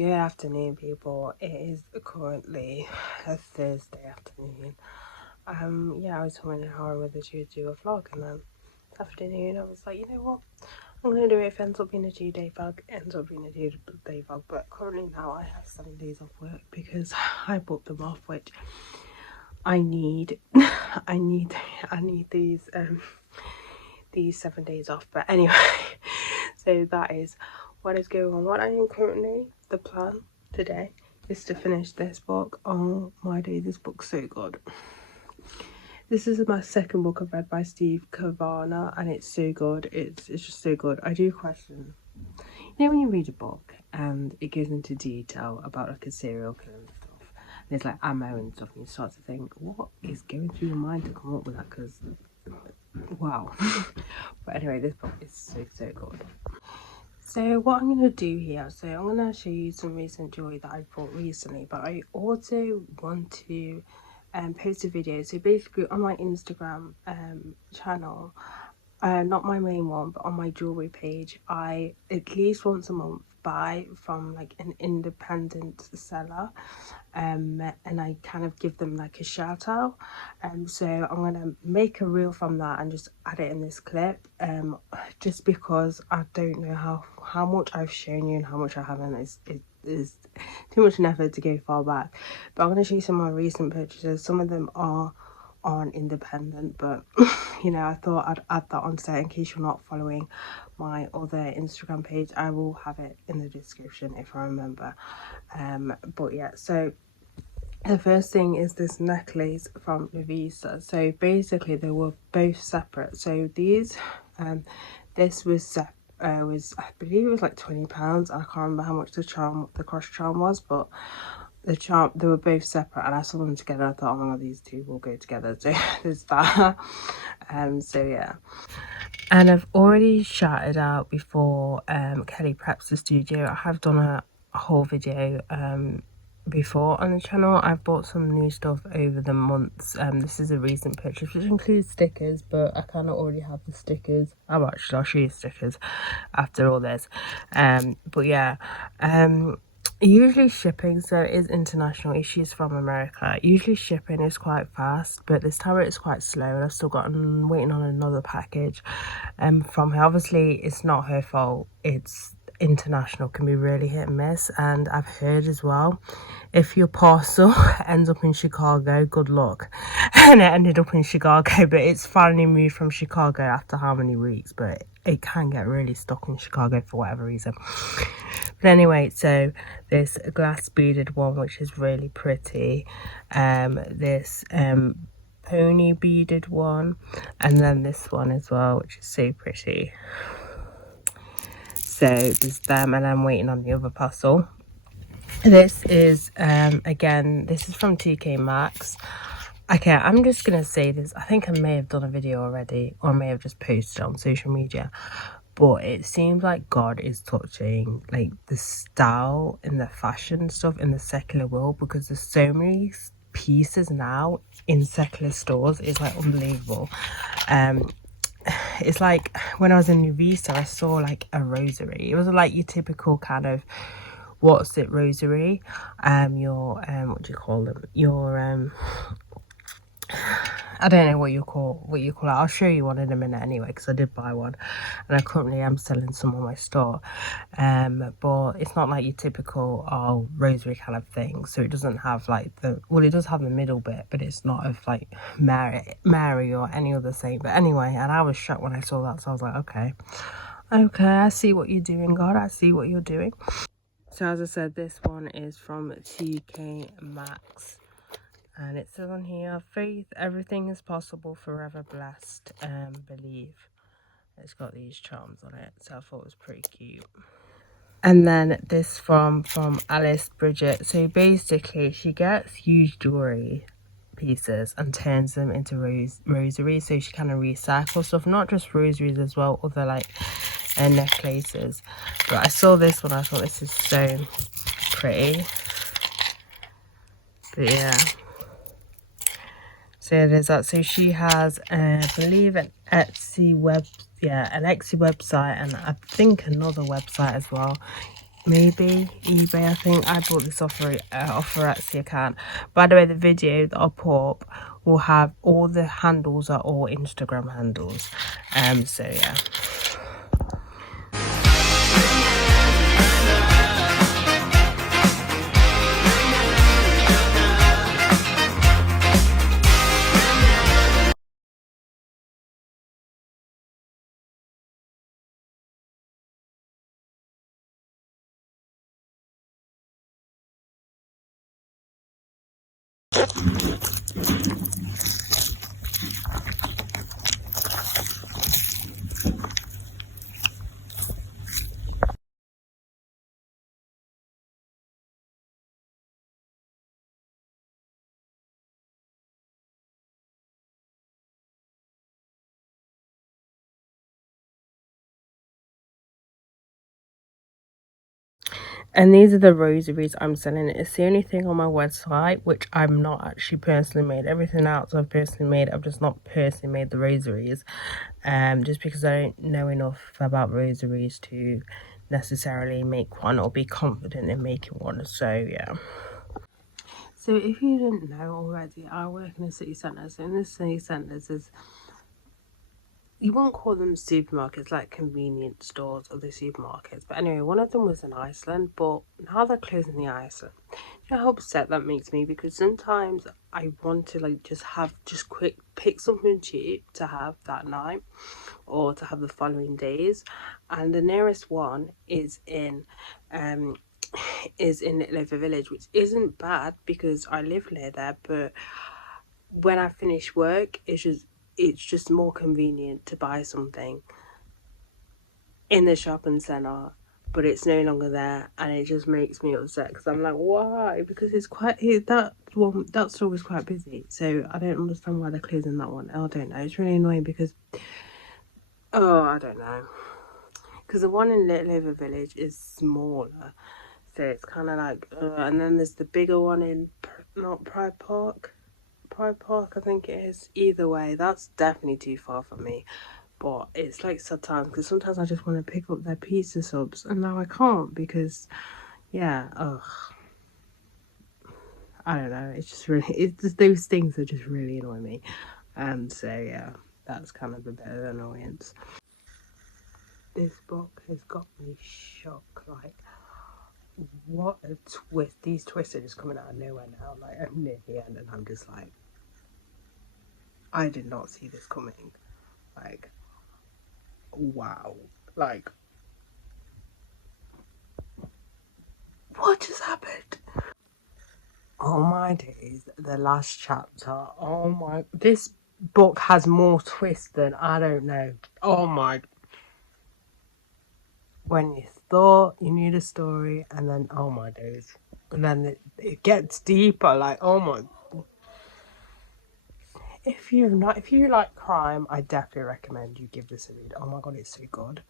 Good afternoon, people. It is currently a Thursday afternoon. Yeah, I was wondering how I would do a vlog, and then this afternoon I was like, you know what, I'm gonna do it. If it ends up being a 2-day vlog, it ends up being a 2-day vlog. But currently now I have 7 days off work because I booked them off, which I need. I need these 7 days off. But anyway, so that is what is going on. What I am currently, the plan today is to finish this book. Oh my day, this book's so good. This is my second book I've read by Steve Cavanagh, and it's so good. It's just so good. I do question, you know, when you read a book and it goes into detail about like a serial killer and stuff, and it's like ammo and stuff, and you start to think, what is going through your mind to come up with that? Because wow. But anyway, this book is so good. So what I'm going to do here, so I'm going to show you some recent jewelry that I bought recently, but I also want to post a video. So basically on my Instagram channel, not my main one, but on my jewelry page, I at least once a month buy from like an independent seller, and I kind of give them like a shout out. So I'm gonna make a reel from that and just add it in this clip, just because I don't know how much I've shown you and how much I haven't. Is too much an effort to go far back. But I'm going to show you some of my recent purchases. Some of them are on independent, but you know, I thought I'd add that on set in case you're not following my other Instagram page. I will have it in the description if I remember. But yeah, so the first thing is this necklace from Lavisa. So basically they were both separate. So these this was I believe it was like £20. I can't remember how much the cross charm was, but the charm, they were both separate, and I saw them together. I thought, oh my god, these two will go together. So there's that. So yeah, and I've already shouted out before Kelly Preps the Studio. I have done a whole video before on the channel. I've bought some new stuff over the months. This is a recent purchase which includes stickers, but I kind of already have the stickers. I'll show you stickers after all this. But yeah, usually shipping, so it is international, issues from America. Usually shipping is quite fast, but this time it's quite slow, and I've still got waiting on another package from her. Obviously it's not her fault, it's international, can be really hit and miss. And I've heard as well, if your parcel ends up in Chicago, good luck. And it ended up in Chicago, but it's finally moved from Chicago after how many weeks, but it can get really stuck in Chicago for whatever reason. But anyway, so this glass beaded one, which is really pretty, this pony beaded one, and then this one as well, which is so pretty. So there's them, and I'm waiting on the other parcel. This is again, this is from TK Maxx. Okay, I'm just gonna say this, I think I may have done a video already, or I may have just posted on social media, but it seems like God is touching like the style and the fashion stuff in the secular world, because there's so many pieces now in secular stores. It's like unbelievable. It's like when I was in Lavisa, I saw like a rosary. It wasn't like your typical kind of what's it rosary, your what do you call them, your I don't know what you call it. I'll show you one in a minute anyway, because I did buy one, and I currently am selling some on my store. But it's not like your typical rosary kind of thing. So it doesn't have like it does have the middle bit, but it's not of like Mary or any other saint. But anyway, and I was shocked when I saw that, so I was like, okay, I see what you're doing, God. I see what you're doing. So as I said, this one is from TK Maxx. And it says on here, faith, everything is possible, forever blessed, believe. It's got these charms on it, so I thought it was pretty cute. And then this from Alice Bridget. So basically, she gets huge jewelry pieces and turns them into rosaries. So she kind of recycles stuff, not just rosaries as well, other like necklaces. But I saw this one, I thought this is so pretty. But yeah. So there's that. So she has, I believe, an Etsy website, and I think another website as well. maybe eBay. I think I bought this off a Etsy account. By the way, the video that I'll put up will have all the handles are all Instagram handles. So yeah. And these are the rosaries I'm selling. It's the only thing on my website which I'm not actually personally made. Everything else I've personally made. I've just not personally made the rosaries. Just because I don't know enough about rosaries to necessarily make one or be confident in making one. So yeah. So if you didn't know already, I work in a city centre. So in the city centres, there's, you won't call them supermarkets, like convenience stores or the supermarkets. But anyway, one of them was in Iceland, but now they're closing the Iceland. You know how upset that makes me? Because sometimes I want to like just quick pick something cheap to have that night or to have the following days. And the nearest one is in Little Village, which isn't bad because I live near there, but when I finish work, it's just more convenient to buy something in the shopping centre, but it's no longer there, and it just makes me upset because I'm like, why? Because that store was quite busy, so I don't understand why they're closing that one. I don't know. It's really annoying because I don't know, because the one in Little Village is smaller, so it's kind of like, and then there's the bigger one in not Pride Park. I think it is. Either way, that's definitely too far for me. But it's like sometimes, because sometimes I just want to pick up their pizza subs, and now I can't because, yeah, I don't know. It's just really, it's just those things that just really annoy me, and so yeah, that's kind of a bit of annoyance. This book has got me shocked. Like, what a twist! These twists are just coming out of nowhere now. Like, I'm near the end, and I'm just like, I did not see this coming. Like, wow. Like, what just happened? Oh my days, the last chapter. Oh my, this book has more twists than I don't know. Oh my. When you thought you knew the story, and then, oh my days. And then it gets deeper, like, oh my. If you like crime, I definitely recommend you give this a read. Oh my god, it's so good.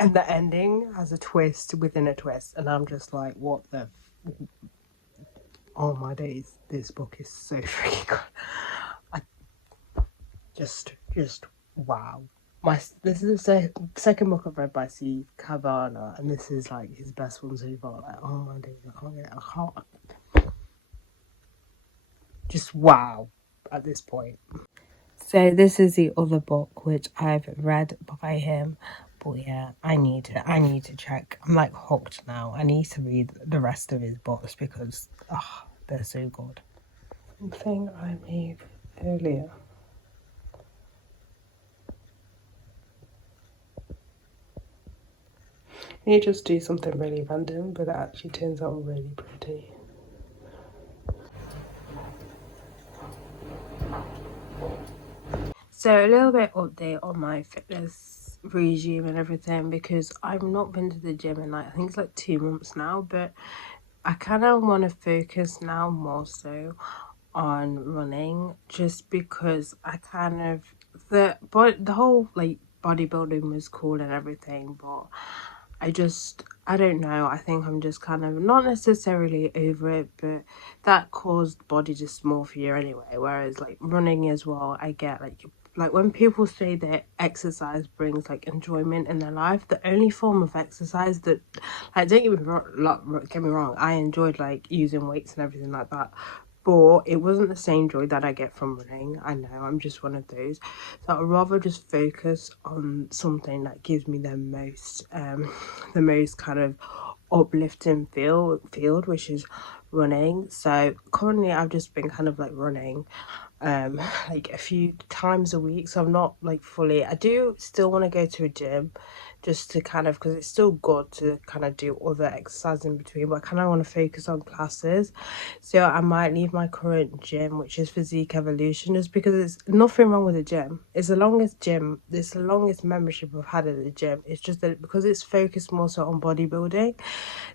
And the ending has a twist within a twist, and I'm just like, what the? Oh my days, this book is so freaking good. I just wow. This is the second book I've read by Steve Cavanagh, and this is like his best one so far. Like, oh my days, I can't. Just wow at this point. So this is the other book which I've read by him, but yeah, I need to check. I'm like hooked now. I need to read the rest of his books because they're so good. Something I made earlier. You just do something really random, but it actually turns out really pretty. So a little bit update on my fitness regime and everything, because I've not been to the gym in like, I think it's like 2 months now, but I kind of want to focus now more so on running, just because I kind of, the whole like bodybuilding was cool and everything, but I don't know, I think I'm just kind of not necessarily over it, but that caused body dysmorphia anyway, whereas like running as well, I get like like when people say that exercise brings like enjoyment in their life, the only form of exercise that, like, don't get me wrong, I enjoyed like using weights and everything like that, but it wasn't the same joy that I get from running. I know, I'm just one of those. So I'd rather just focus on something that gives me the most kind of uplifting field, which is running. So currently I've just been kind of like running like a few times a week, so I'm not like fully. I do still want to go to a gym just to kind of, because it's still good to kind of do other exercise in between, but I kind of want to focus on classes. So I might leave my current gym, which is Physique Evolution, just because it's nothing wrong with the gym. It's the longest membership I've had at the gym. It's just that because it's focused more so on bodybuilding,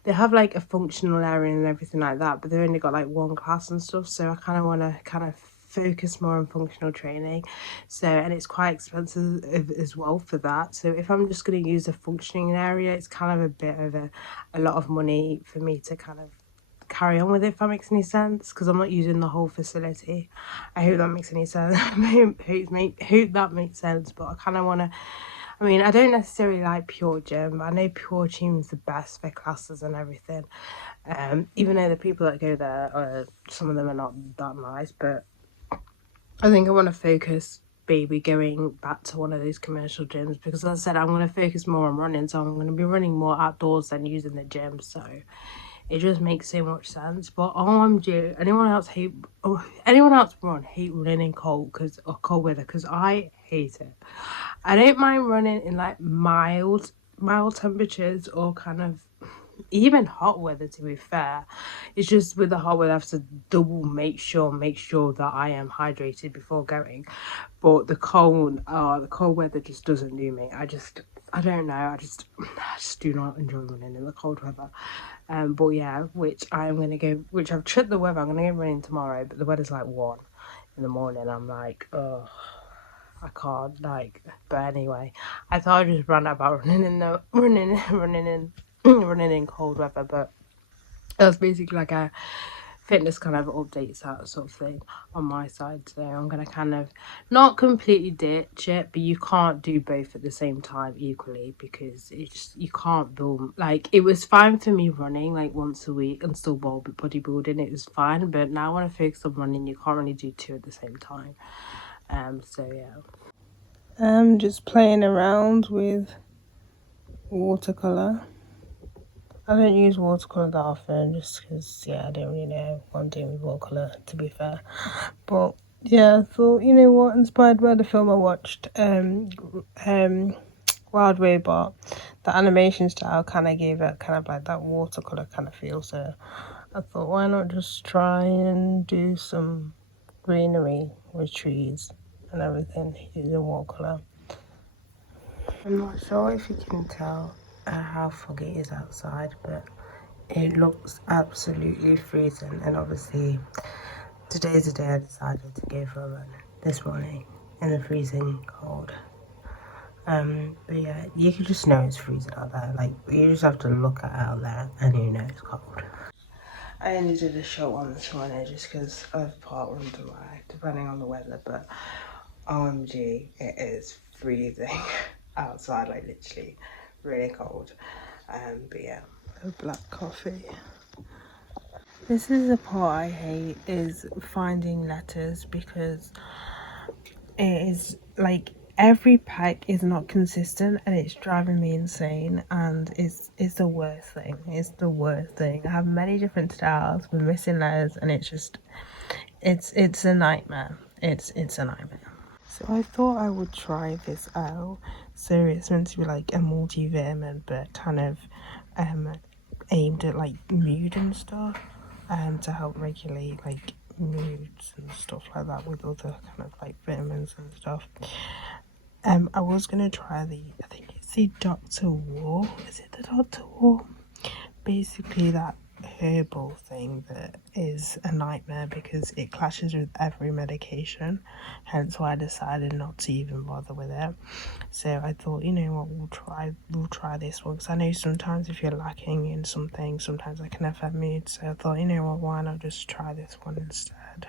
they have like a functional area and everything like that, but they've only got like one class and stuff. So I kind of want to kind of focus more on functional training. So, and it's quite expensive as well for that. So if I'm just going to use a functioning area, it's kind of a bit of a lot of money for me to kind of carry on with it, if that makes any sense, because I'm not using the whole facility. I hope that makes any sense. hope that makes sense. But I kind of want to, I mean, I don't necessarily like Pure Gym, but I know Pure Gym's the best for classes and everything. Even though the people that go there, some of them are not that nice, but I think I want to focus maybe going back to one of those commercial gyms, because as I said, I'm going to focus more on running, so I'm going to be running more outdoors than using the gym. So it just makes so much sense. But OMG, anyone else hate running in cold weather, because I hate it. I don't mind running in like mild temperatures, or kind of even hot weather, to be fair. It's just with the hot weather I have to double make sure that I am hydrated before going. But the cold weather just doesn't do me. I don't know, I just do not enjoy running in the cold weather. But yeah, which I've checked the weather, I'm gonna go running tomorrow, but the weather's like 1 in the morning. I'm like, oh, I can't, like. But anyway, I thought I just ran about running in cold weather, but it was basically like a fitness kind of updates, that sort of thing on my side. So I'm gonna kind of not completely ditch it, but you can't do both at the same time equally, because you can't build, like, it was fine for me running like once a week and still bodybuilding, it was fine, but now I want to focus on running. You can't really do two at the same time. So yeah, I'm just playing around with watercolor. I don't use watercolour that often, just because, yeah, I don't really know what I'm doing with watercolour, to be fair. But yeah, I thought, you know what, inspired by the film I watched, Wild Robot, the animation style kind of gave it kind of like that watercolour kind of feel. So I thought, why not just try and do some greenery with trees and everything using watercolour. I'm not sure if you can tell how foggy it is outside, but it looks absolutely freezing. And obviously today's the day I decided to go for a run this morning in the freezing cold. But yeah, you can just know it's freezing out there. Like, you just have to look at it out there and you know it's cold. I only did a short one this morning just because of part run tomorrow, depending on the weather, but OMG, it is freezing outside, like literally really cold. But yeah, a black coffee. This is the part I hate, is finding letters, because it is like every pack is not consistent and it's driving me insane, and it's the worst thing. It's the worst thing. I have many different styles with missing letters, and it's just it's a nightmare. It's a nightmare. So I thought I would try this out. So it's meant to be like a multivitamin, but kind of aimed at like mood and stuff, to help regulate like moods and stuff like that with other kind of like vitamins and stuff. I was gonna try I think it's the Dr. War. Is it the Dr. War? Basically that herbal thing that is a nightmare because it clashes with every medication, hence why I decided not to even bother with it. So I thought, you know what, we'll try this one, because I know sometimes if you're lacking in something, sometimes I can affect mood. So I thought, you know what, why not just try this one instead.